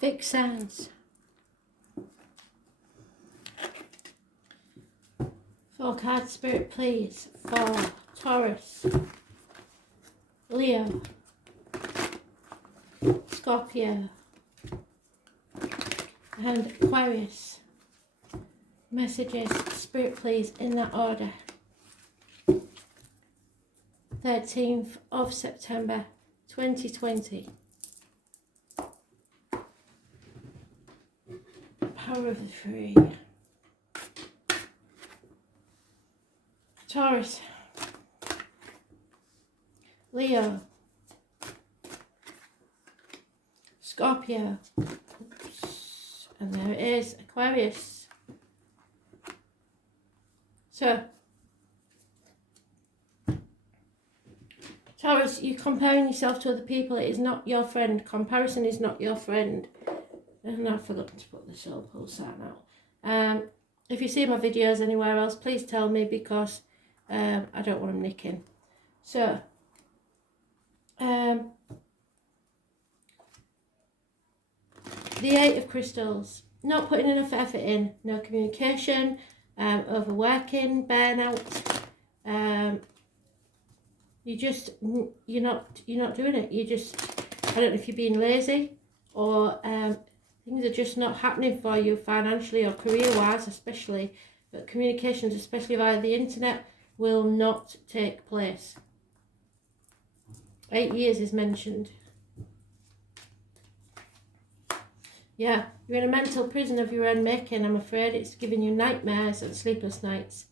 Fixed signs. 4 cards, Spirit, please. For Taurus, Leo, Scorpio, and Aquarius. Messages, Spirit, please, in that order. 13th of September 2020. Power of the 3. Taurus, Leo, Scorpio, oops, and there it is, Aquarius. So, Taurus, you're comparing yourself to other people. It is not your friend. Comparison is not your friend. And I've forgotten to put the soul pulse sign out. If you see my videos anywhere else, please tell me, because I don't want them nicking. So, the 8 of Crystals. Not putting enough effort in. No communication. Overworking. Burnout. You're not doing it. You just, I don't know if you're being lazy, or things are just not happening for you financially or career-wise especially, but communications, especially via the internet, will not take place. 8 years is mentioned. Yeah, you're in a mental prison of your own making, I'm afraid. It's giving you nightmares and sleepless nights.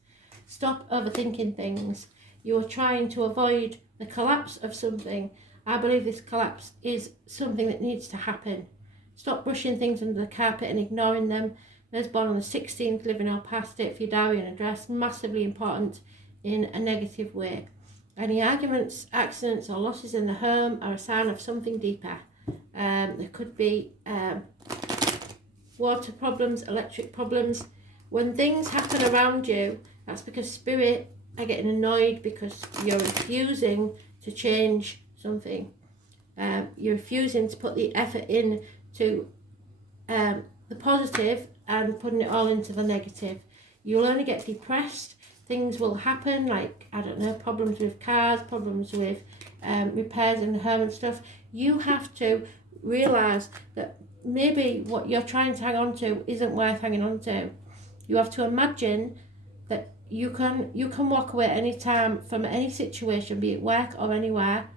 Stop overthinking things. You are trying to avoid the collapse of something. I believe this collapse is something that needs to happen. Stop brushing things under the carpet and ignoring them. Those born on the 16th, living or past it for your diary and address, massively important in a negative way. Any arguments, accidents or losses in the home are a sign of something deeper. There could be water problems, electric problems. When things happen around you, that's because Spirit are getting annoyed because you're refusing to change something. You're refusing to put the effort in to the positive and putting it all into the negative. You'll only get depressed. Things will happen, like, I don't know, problems with cars, problems with repairs in the home and stuff. You have to realise that maybe what you're trying to hang on to isn't worth hanging on to. You have to imagine that you can walk away at any time from any situation, be it work or anywhere,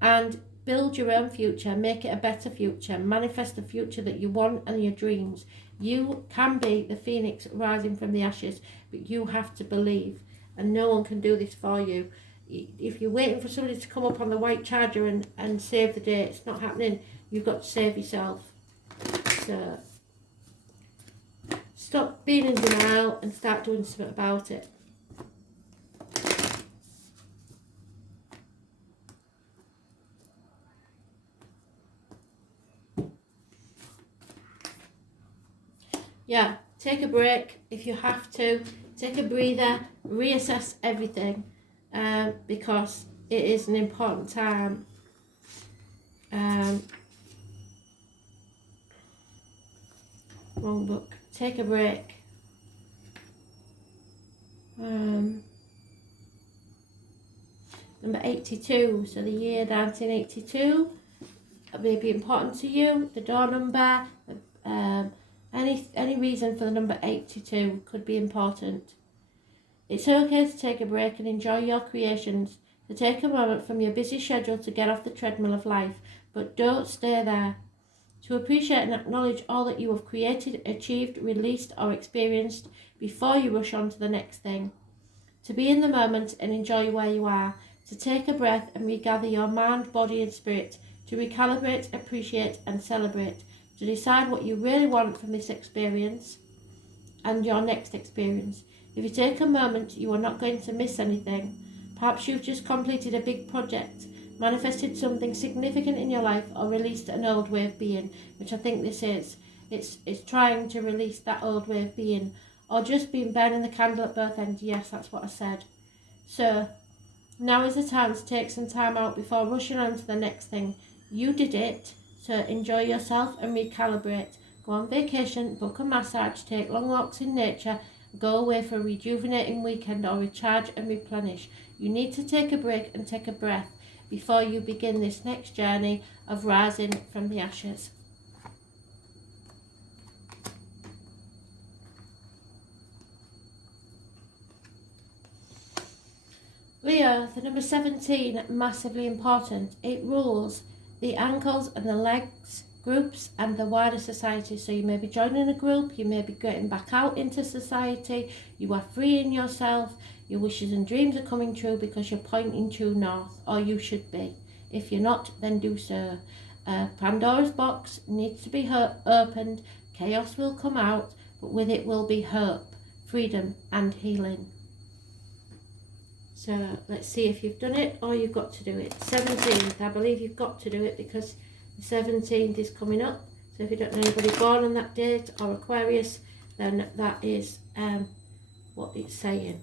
and build your own future, make it a better future, manifest the future that you want and your dreams. You can be the phoenix rising from the ashes, but you have to believe, and no one can do this for you. If you're waiting for somebody to come up on the white charger and save the day, it's not happening. You've got to save yourself. So stop being in denial and start doing something about it. Yeah, take a break if you have to. Take a breather, reassess everything, because it is an important time. Wrong book. Take a break. Number 82, so the year 1982 may be important to you. The door number, any reason for the number 82 could be important. It's okay to take a break and enjoy your creations, to take a moment from your busy schedule to get off the treadmill of life, but don't stay there. To appreciate and acknowledge all that you have created, achieved, released or experienced before you rush on to the next thing. To be in the moment and enjoy where you are. To take a breath and regather your mind, body and spirit. To recalibrate, appreciate and celebrate. To decide what you really want from this experience and your next experience. If you take a moment, you are not going to miss anything. Perhaps you've just completed a big project, manifested something significant in your life, or released an old way of being, which I think this is. It's trying to release that old way of being, or just been burning the candle at both ends. Yes, that's what I said. So now is the time to take some time out before rushing on to the next thing. You did it, so to enjoy yourself and recalibrate. Go on vacation, book a massage, take long walks in nature, go away for a rejuvenating weekend, or recharge and replenish. You need to take a break and take a breath before you begin this next journey of rising from the ashes. Leo, the number 17, massively important. It rules the ankles and the legs, groups and the wider society. So you may be joining a group, you may be getting back out into society, you are freeing yourself, your wishes and dreams are coming true because you're pointing true north, or you should be. If you're not, then do so. Pandora's box needs to be opened, chaos will come out, but with it will be hope, freedom and healing. So let's see if you've done it or you've got to do it. 17th, I believe you've got to do it because the 17th is coming up. So if you don't know anybody born on that date or Aquarius, then that is what it's saying.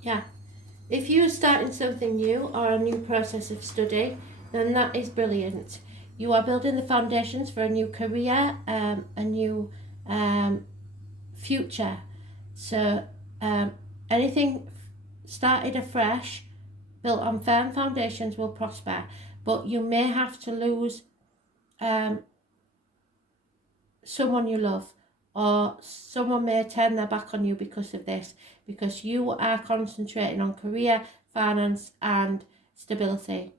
Yeah, if you're starting something new or a new process of study, then that is brilliant. You are building the foundations for a new career, a new future. So anything started afresh, built on firm foundations, will prosper. But you may have to lose someone you love, or someone may turn their back on you because of this, because you are concentrating on career, finance and stability.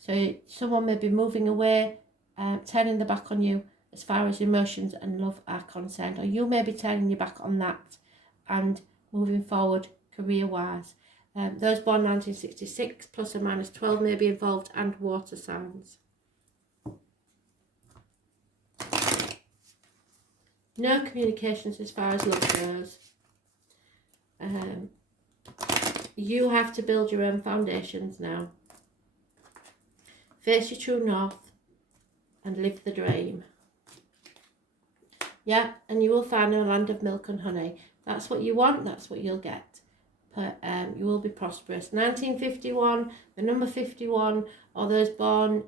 So someone may be moving away, turning their back on you as far as emotions and love are concerned, or you may be turning your back on that and moving forward career-wise. Those born 1966 plus or minus 12 may be involved, and water signs. No communications as far as love goes. You have to build your own foundations now. Face your true north and live the dream. Yeah, and you will find a land of milk and honey. That's what you want, that's what you'll get. But you will be prosperous. 1951, the number 51, or those born,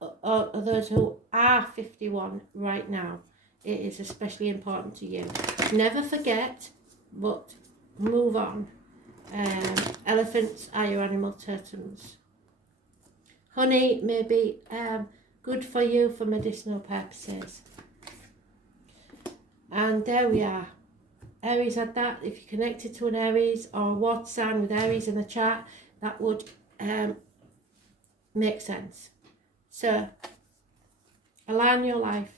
or those who are 51 right now, it is especially important to you. Never forget, but move on. Elephants are your animal totems. Honey may be good for you for medicinal purposes. And there we are. Aries had that. If you're connected to an Aries or a water sign with Aries in the chart, that would make sense. So, align your life.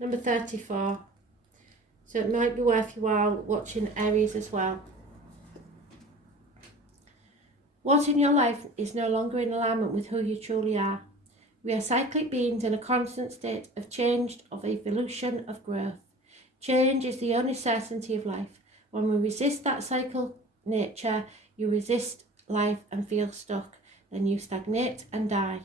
Number 34. So it might be worth your while watching Aries as well. What in your life is no longer in alignment with who you truly are? We are cyclic beings in a constant state of change, of evolution, of growth. Change is the only certainty of life. When we resist that cycle nature, you resist life and feel stuck. Then you stagnate and die.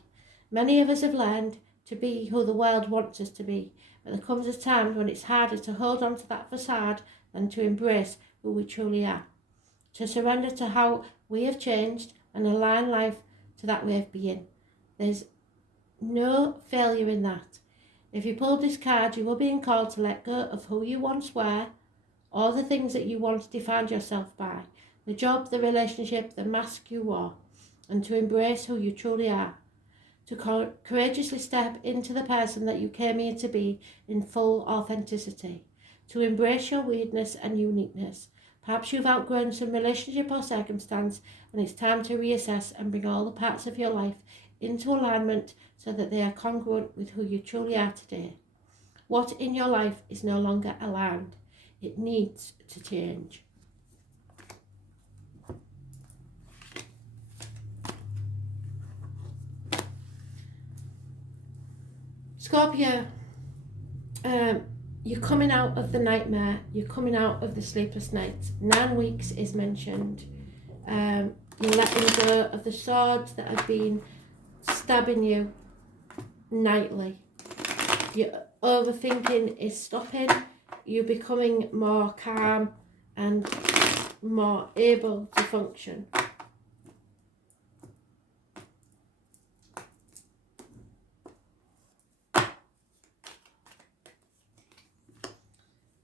Many of us have learned to be who the world wants us to be, but there comes a time when it's harder to hold on to that facade than to embrace who we truly are. To surrender to how we have changed and align life to that way of being. There's no failure in that. If you pull this card, you will be called to let go of who you once were, or the things that you once defined yourself by, the job, the relationship, the mask you wore, and to embrace who you truly are. To courageously step into the person that you came here to be in full authenticity. To embrace your weirdness and uniqueness. Perhaps you've outgrown some relationship or circumstance, and it's time to reassess and bring all the parts of your life into alignment so that they are congruent with who you truly are today. What in your life is no longer aligned? It needs to change. Scorpio, you're coming out of the nightmare, you're coming out of the sleepless nights. 9 weeks is mentioned. You're letting go of the swords that have been stabbing you nightly. overthinking is stopping. You're becoming more calm and more able to function.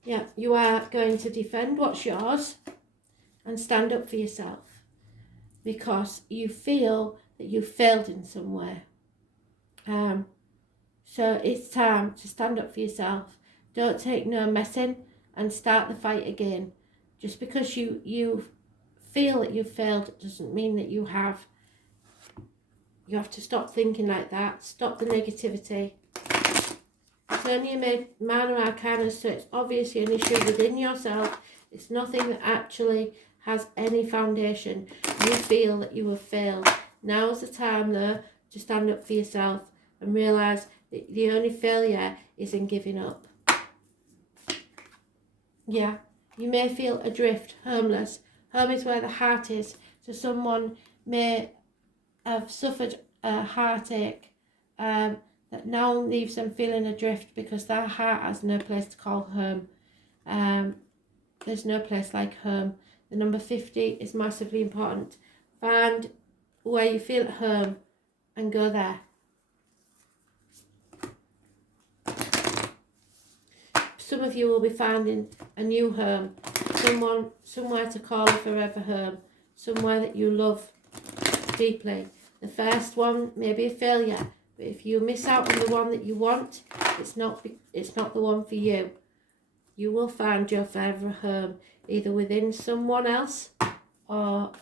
Yeah, you are going to defend what's yours and stand up for yourself because you feel that you failed in some way. So it's time to stand up for yourself. Don't take no messing and start the fight again. Just because you feel that you've failed doesn't mean that you have. You have to stop thinking like that. Stop the negativity. It's only a minor arcana, so it's obviously an issue within yourself. It's nothing that actually has any foundation. You feel that you have failed. Now's the time, though, to stand up for yourself and realise that the only failure is in giving up. Yeah, you may feel adrift, homeless. Home is where the heart is. So someone may have suffered a heartache that now leaves them feeling adrift because their heart has no place to call home. There's no place like home. The number 50 is massively important. Find where you feel at home and go there. Some of you will be finding a new home, somewhere to call a forever home, somewhere that you love deeply. The first one may be a failure, but if you miss out on the one that you want, it's not the one for you. You will find your forever home either within someone else or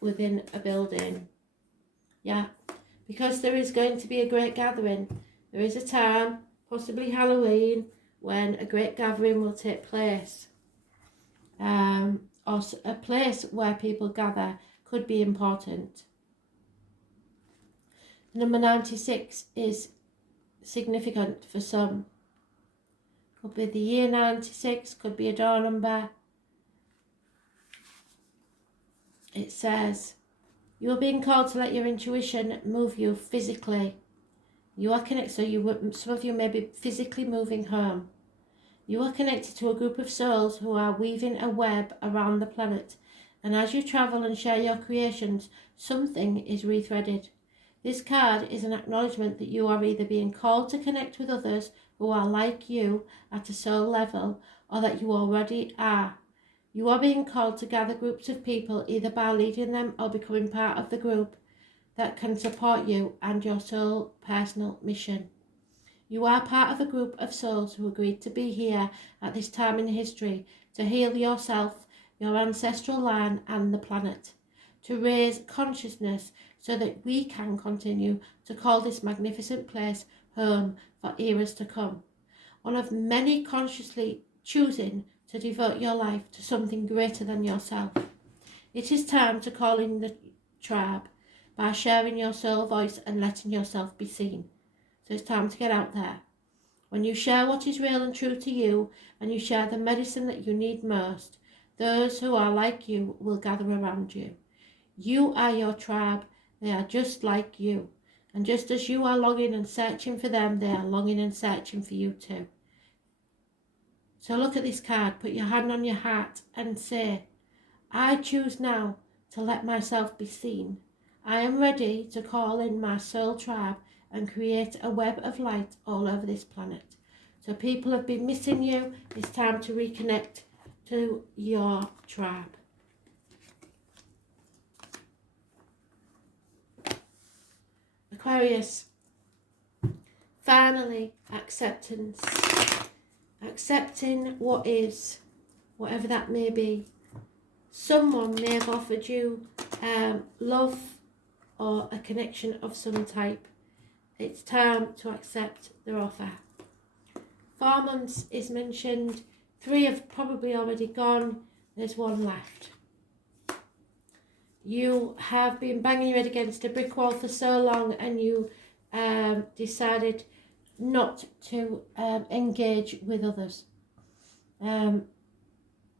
within a building. Yeah, because there is going to be a great gathering. There is a time, possibly Halloween, when a great gathering will take place. Or a place where people gather could be important. Number 96 is significant for some. Could be the year 96, could be a door number. It says, you are being called to let your intuition move you physically. You are connected, so some of you may be physically moving home. You are connected to a group of souls who are weaving a web around the planet, and as you travel and share your creations, something is rethreaded. This card is an acknowledgement that you are either being called to connect with others who are like you at a soul level, or that you already are. You are being called to gather groups of people, either by leading them or becoming part of the group that can support you and your soul personal mission. You are part of a group of souls who agreed to be here at this time in history to heal yourself, your ancestral line and the planet, to raise consciousness so that we can continue to call this magnificent place home for eras to come. One of many consciously choosing to devote your life to something greater than yourself. It is time to call in the tribe by sharing your soul voice and letting yourself be seen. So it's time to get out there. When you share what is real and true to you, and you share the medicine that you need most, those who are like you will gather around you. You are your tribe. They are just like you. And just as you are longing and searching for them, they are longing and searching for you too. So look at this card, put your hand on your heart and say, I choose now to let myself be seen. I am ready to call in my soul tribe and create a web of light all over this planet. So people have been missing you. It's time to reconnect to your tribe. Aquarius, finally, acceptance. Accepting what is, whatever that may be. Someone may have offered you love or a connection of some type. It's time to accept their offer. 4 months is mentioned. 3 have probably already gone. There's 1 left. You have been banging your head against a brick wall for so long, and you decided not to engage with others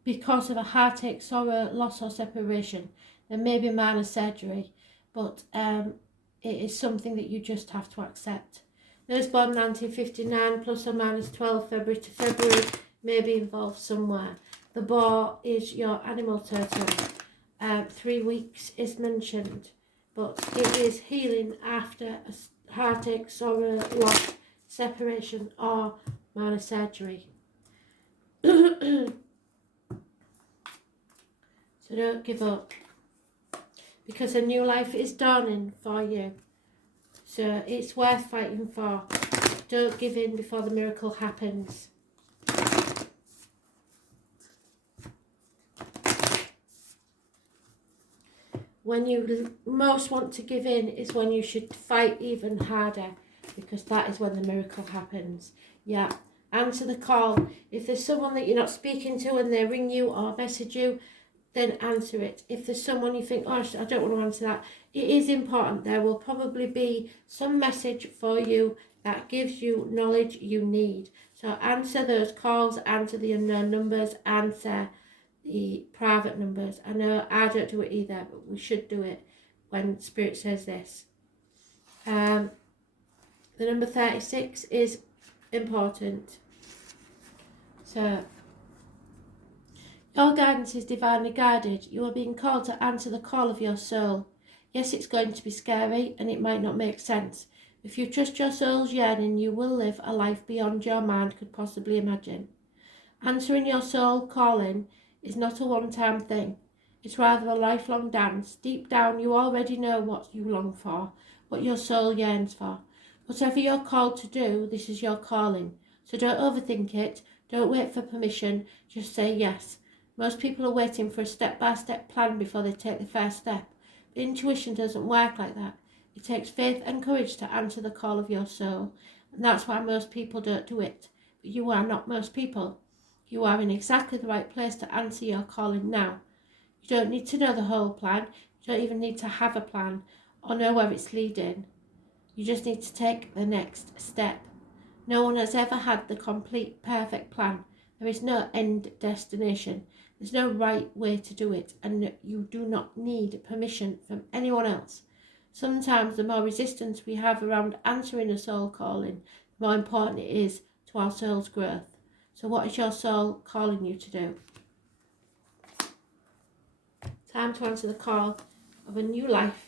because of a heartache, sorrow, loss or separation. There may be minor surgery, but it is something that you just have to accept. Those born 1959 plus or minus 12 February to February may be involved somewhere. The boar is your animal totem. 3 weeks is mentioned, but it is healing after a heartache, sorrow, loss, separation or minor surgery. So don't give up, because a new life is dawning for you. So it's worth fighting for. Don't give in before the miracle happens. When you most want to give in is when you should fight even harder, because that is when the miracle happens. Yeah, answer the call. If there's someone that you're not speaking to and they ring you or message you, then answer it. If there's someone you think, oh, I don't want to answer that, it is important. There will probably be some message for you that gives you knowledge you need. So answer those calls, answer the unknown numbers, answer the private numbers. I know I don't do it either, but we should do it when Spirit says this. The number 36 is important. So, your guidance is divinely guided. You are being called to answer the call of your soul. Yes, it's going to be scary and it might not make sense. If you trust your soul's yearning, you will live a life beyond your mind could possibly imagine. Answering your soul calling is not a one-time thing. It's rather a lifelong dance. Deep down, you already know what you long for, what your soul yearns for. Whatever you're called to do, this is your calling. So don't overthink it. Don't wait for permission. Just say yes. Most people are waiting for a step-by-step plan before they take the first step. But intuition doesn't work like that. It takes faith and courage to answer the call of your soul. And that's why most people don't do it. But you are not most people. You are in exactly the right place to answer your calling now. You don't need to know the whole plan. You don't even need to have a plan or know where it's leading. You just need to take the next step. No one has ever had the complete, perfect plan. There is no end destination. There's no right way to do it, and you do not need permission from anyone else. Sometimes the more resistance we have around answering a soul calling, the more important it is to our soul's growth. So what is your soul calling you to do? Time to answer the call of a new life.